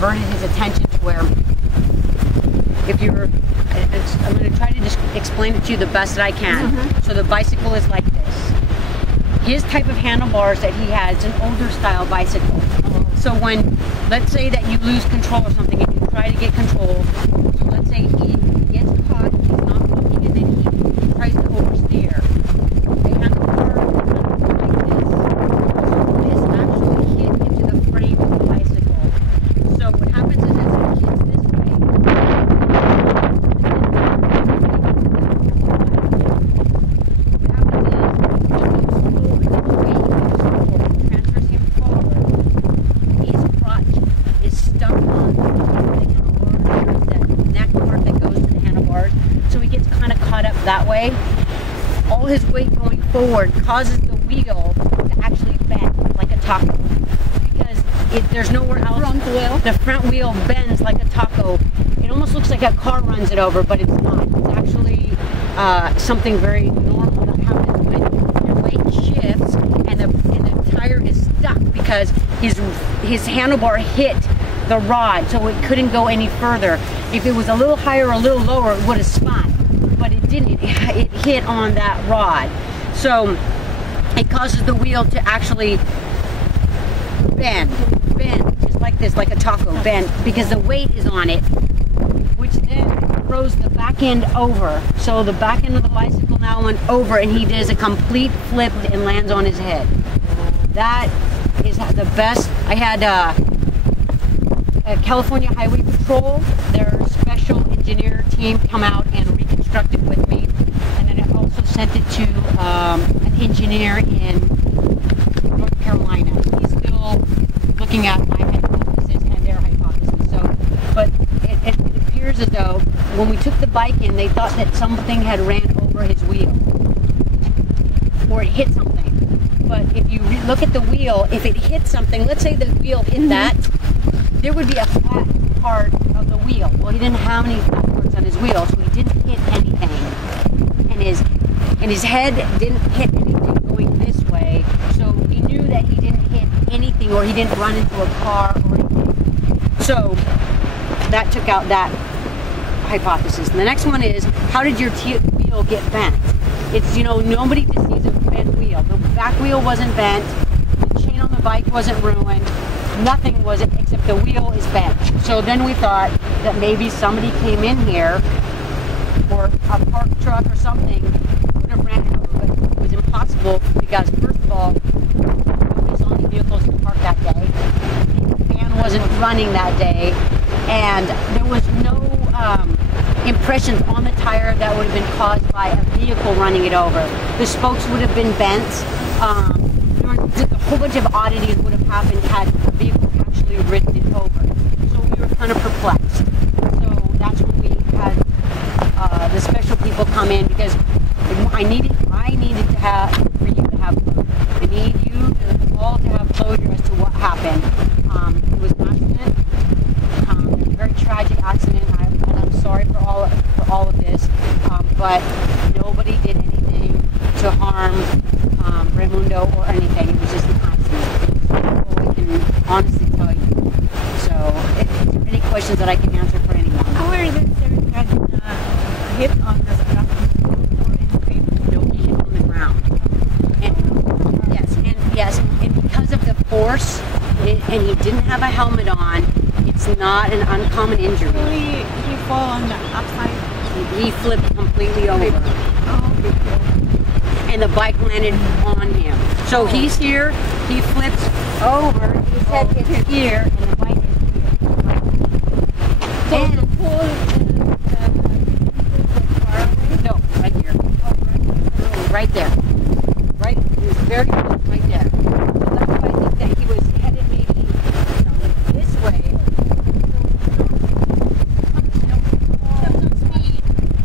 diverted his attention to where, if you're, I'm going to try to just explain it to you the best that I can. So the bicycle is like this. His type of handlebars that he has is an older style bicycle. So when, let's say that you lose control or something and you try to get control, so let's say he gets caught, he's not looking, and then he tries to oversteer. The handlebar is like this. So this actually hit into the frame of the bicycle. So what happens is as it hits this way, that way, all his weight going forward causes the wheel to actually bend like a taco, because there's nowhere else. Front wheel. The front wheel bends like a taco. It almost looks like a car runs it over, but it's not. It's actually something very normal that happens when your weight shifts and the tire is stuck because his handlebar hit the rod, so it couldn't go any further. If it was a little higher or a little lower, it would have spun. But it didn't. It hit on that rod, so it causes the wheel to actually bend just like this, like a taco, bend, because the weight is on it, which then throws the back end over. So the back end of the bicycle now went over, and he does a complete flip and lands on his head. That is the best. I had a California Highway Patrol, their special engineer team, come out and reconstructed with me, and then I also sent it to an engineer in North Carolina. He's still looking at my hypothesis and their hypothesis. So, but it appears as though when we took the bike in, they thought that something had ran over his wheel, or it hit something. But if you look at the wheel, if it hit something, let's say the wheel hit that, there would be a flat part of the wheel. Well, he didn't have any flat parts on his wheel, so he didn't hit anything. And his head didn't hit anything going this way, so he knew that he didn't hit anything, or he didn't run into a car or anything. So that took out that hypothesis. And the next one is, how did your wheel get bent? It's, nobody just sees a bent wheel. The back wheel wasn't bent, the chain on the bike wasn't ruined, nothing was it except the wheel is bent. So then we thought that maybe somebody came in here, or a parked truck or something, would have ran it over, but it was impossible because, first of all, nobody's on the vehicles to park that day. The van wasn't running that day, and there was no impressions on the tire that would have been caused by a vehicle running it over. The spokes would have been bent. A whole bunch of oddities would have happened had a vehicle actually ridden it over. So we were kind of perplexed. So that's when we had the special people come in, because I needed to have, for you to have closure. I need you all to have closure as to what happened. It was an accident, a very tragic accident, and I'm sorry for all of this, but nobody did anything to harm Raimundo or anything. It was just an accident. I can honestly tell you. So, any questions that I can answer for anyone? How are the had hit on the ground or anything? No, he hit on the ground. And yes, and because of the force, and he didn't have a helmet on, it's not an uncommon injury. So he fall on the upside? He flipped completely over. And the bike landed on him. So he's here, he flips over, his head hits here, and the bike is here. So the pole no, right here. Right there. Right, he was very close right there. So that's why I think that he was headed maybe this way.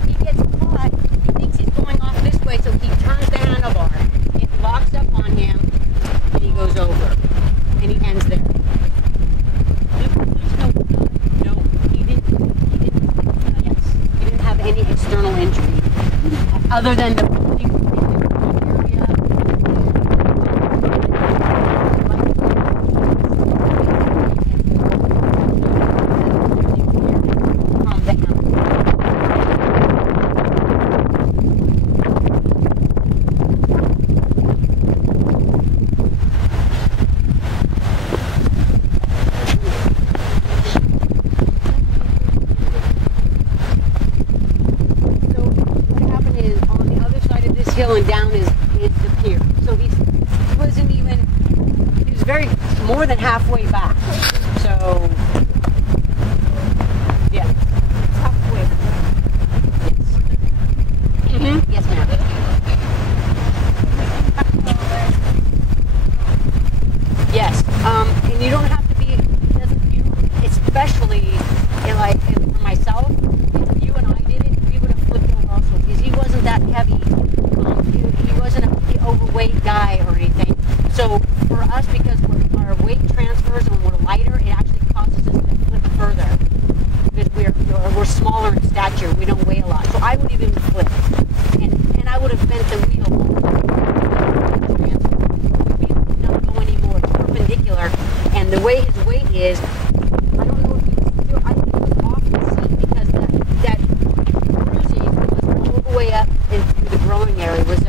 He gets caught, he thinks he's going off this way, so he turns the handlebar. It locks up on him, and he goes over. And he ends there. No, he didn't have any external injury. Other than the more than halfway back. So, yeah. Halfway. Yes. Mm-hmm. Yes, ma'am. Yes. And you don't have to be, especially like for myself, if you and I did it, we would have flipped over also because he wasn't that heavy. He wasn't an overweight guy or anything. So for us, because our weight transfers and we're lighter, it actually causes us to flip further because we're smaller in stature. We don't weigh a lot. So I would even flip, and I would have bent the wheel. We would not go anymore. It's perpendicular, and the way his weight is, I don't know if he was still. I think he was off the seat because that bruising was all the way up into the growing area was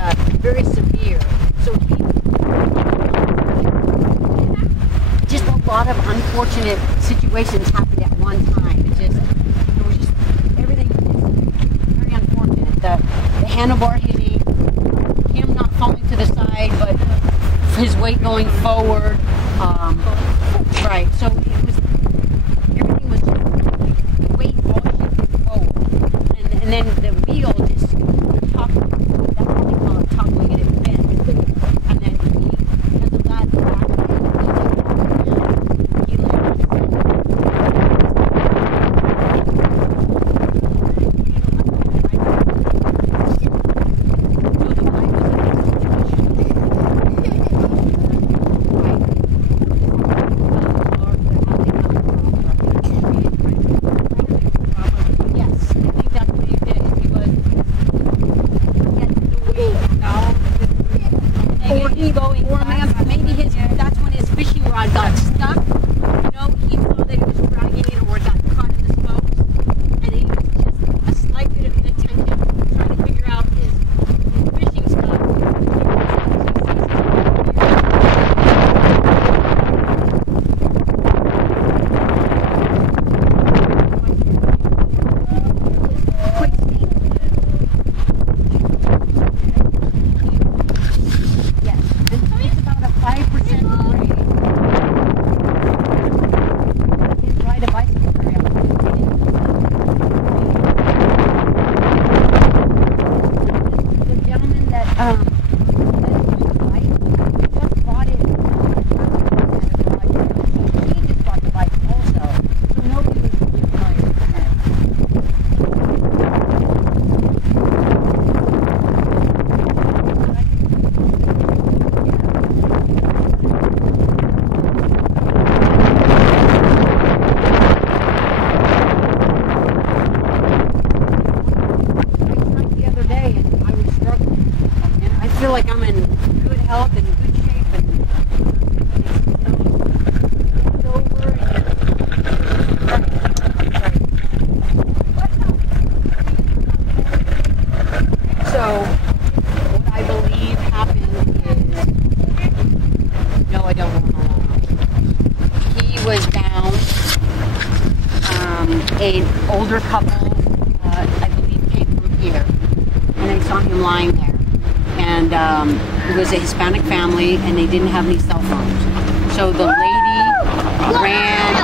very severe. So he just a lot of unfortunate situations happened at one time. It was just everything was very unfortunate. The handlebar hitting, him not falling to the side, but his weight going forward. Right. So everything was the weight all shifted forward, and then the wheel just top. That's what they call it, toppling it. It bent, and then because of that, he an older couple, I believe, came from here, and I saw him lying there. And it was a Hispanic family, and they didn't have any cell phones. So the lady ran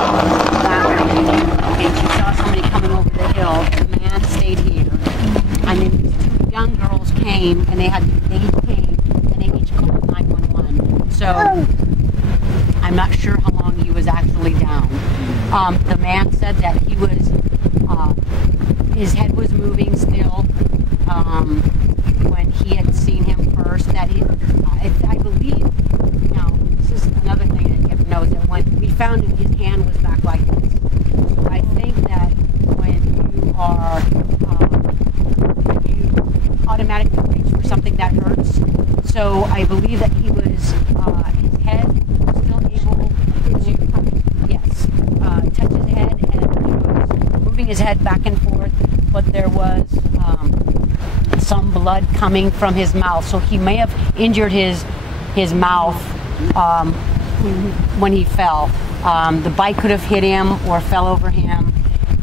that way, and she saw somebody coming over the hill. The man stayed here, and then these two young girls came, and they each called 911. So I'm not sure how long he was actually down. The man said that he was, his head was moving still when he had seen him first. That he, I believe, now this is another thing that you have to know, is that when we found him, his hand was back like this. So I think that when you automatically reach for something that hurts. So I believe that he was, his head was still able to, yes, touch his head, and he was moving his head back and forth, but there was some blood coming from his mouth. So he may have injured his mouth when he fell. The bike could have hit him or fell over him.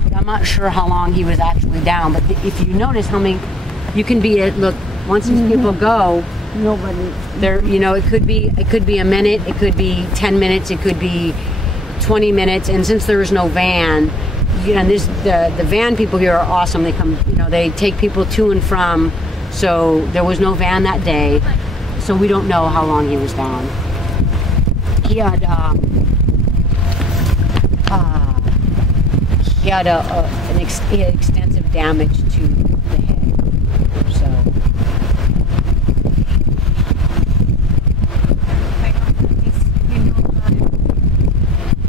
But I'm not sure how long he was actually down. But if you notice how many, you can be at, look, once these people go, Nobody. There, you know, it could be a minute, it could be 10 minutes, it could be 20 minutes, and since there is no van, you know, the van people here are awesome. They come, you know, they take people to and from. So there was no van that day, so we don't know how long he was down. He had he had extensive damage to the head. So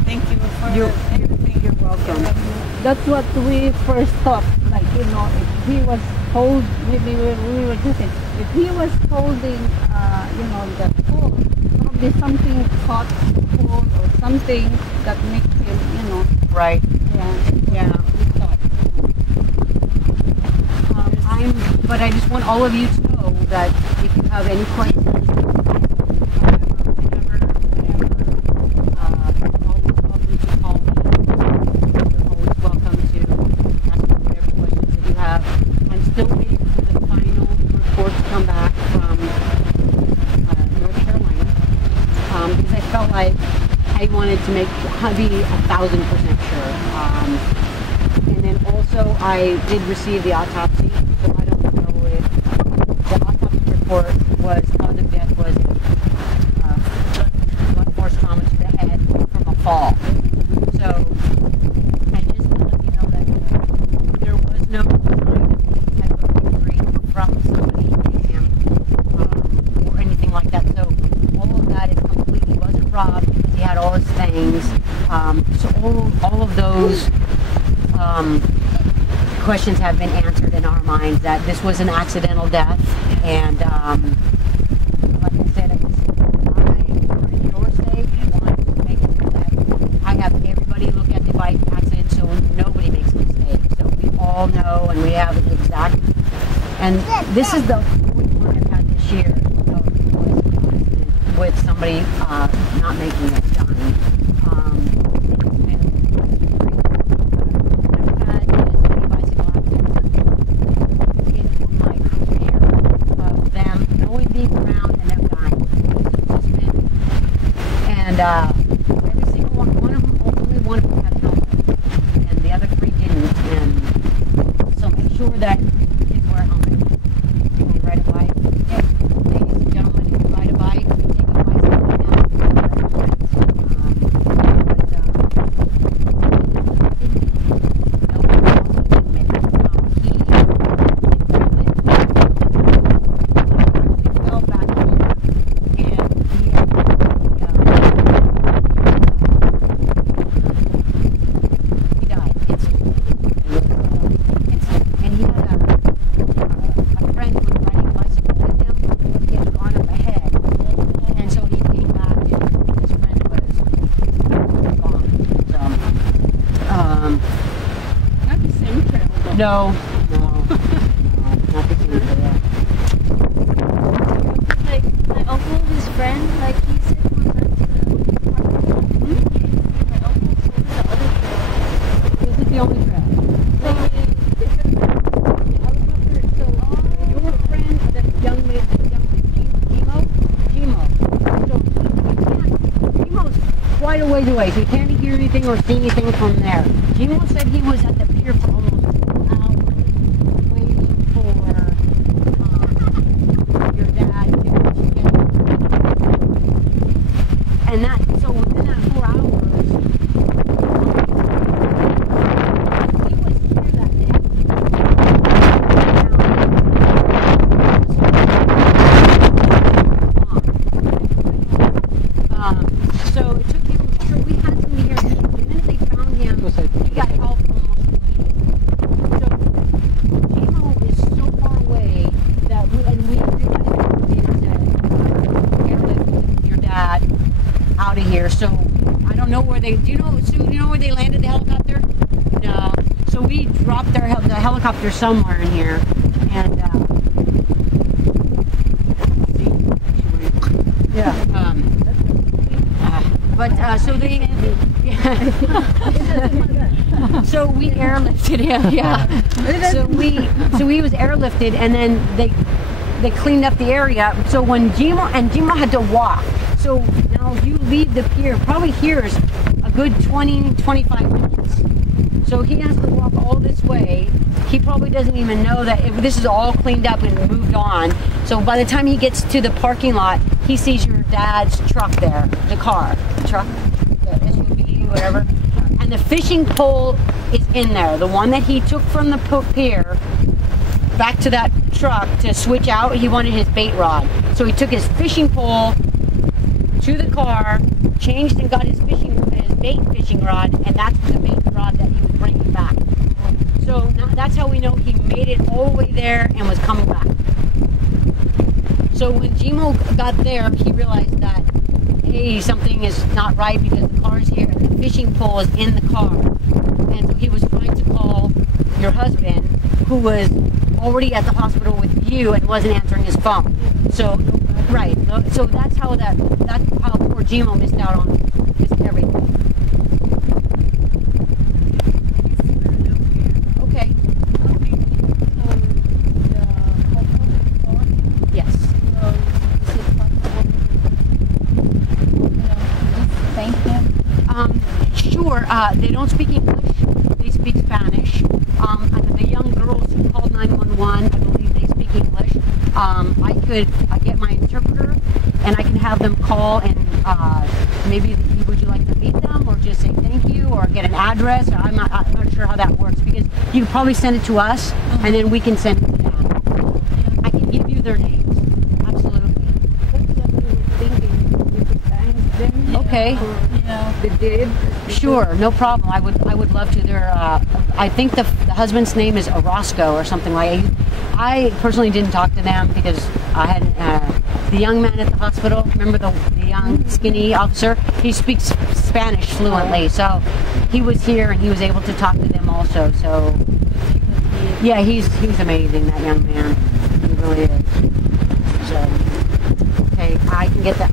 Thank you for everything. you're welcome. That's what we first thought. Like, you know, if he was hold, maybe we were just if he was holding, you know, the pole, probably something caught the pole or something that makes him, you know. Right. Yeah. We thought. But I just want all of you to know that if you have any questions, I wanted to be 1,000% sure. And then also I did receive the autopsy, so I don't know if the autopsy report was cause of death was blunt force trauma to the head from a fall. So I just want to let you know that there was no type of injury from somebody hitting him or anything like that. So all of that is completely wasn't robbed. He had all his things, so all of those questions have been answered in our minds that this was an accidental death, and like I said, for your sake, I wanted to make sure that I have everybody look at the bike accident so nobody makes a mistake, so we all know and we have it exact. And this is the fourth one I've had this year with somebody not making it done. Every single one of them, only one of them had a helmet, and the other three didn't. And so make sure that kids wear a helmet. If you ride a bike, ladies and gentlemen, if you ride a bike, if you take a bicycle down, wear helmets. No, not the same for that. Like, my uncle, his friend, like, he said he went back to the apartment. My uncle told me the other trail. This is the only trail. Your friend, the young man, Gimo's quite a ways away, so you can't hear anything or see anything from there. Gimo said he was at the pier for almost and that, so within that 4 hours, he was here that day. So it took him, so we had somebody here, the minute they found him, he got help almost immediately. So Gimo is so far away that we airlift your dad out of here. So I don't know where they, do you know, Sue, do you know where they landed the helicopter? No. So we dropped the helicopter somewhere in here, and yeah. So they, so we airlifted him. Yeah. So he was airlifted, and then they cleaned up the area. So when Gmo had to walk. So now you leave the pier, probably here's a good 20-25 minutes. So he has to walk all this way. He probably doesn't even know that this is all cleaned up and moved on. So by the time he gets to the parking lot, he sees your dad's truck there, the truck, the SUV, whatever. And the fishing pole is in there. The one that he took from the pier back to that truck to switch out, he wanted his bait rod. So he took his fishing pole to the car, changed and got his bait fishing rod, and that's the bait rod that he was bringing back. So now that's how we know he made it all the way there and was coming back. So when Gmo got there, he realized that, hey, something is not right because the car's here and the fishing pole is in the car. And so he was trying to call your husband, who was already at the hospital with you and wasn't answering his phone. So, right. So that's how poor Gmo missed out on everything. Okay. Yes. Thank him. Sure. They don't speak English. They speak Spanish. The young girls who called 911, I believe they speak English. I could get my interpreter, and I can have them call and maybe would you like to meet them, or just say thank you, or get an address? Or I'm not sure how that works, because you can probably send it to us, and then we can send it to them. I can give you their names. Absolutely. That's what we were thinking. We could thank them. Okay. They did. Sure, no problem. I would love to. I think the husband's name is Orozco or something like that. I personally didn't talk to them because I had the young man at the hospital. Remember the young skinny officer? He speaks Spanish fluently, so he was here and he was able to talk to them also. So yeah, he's amazing, that young man. He really is. So okay, I can get that.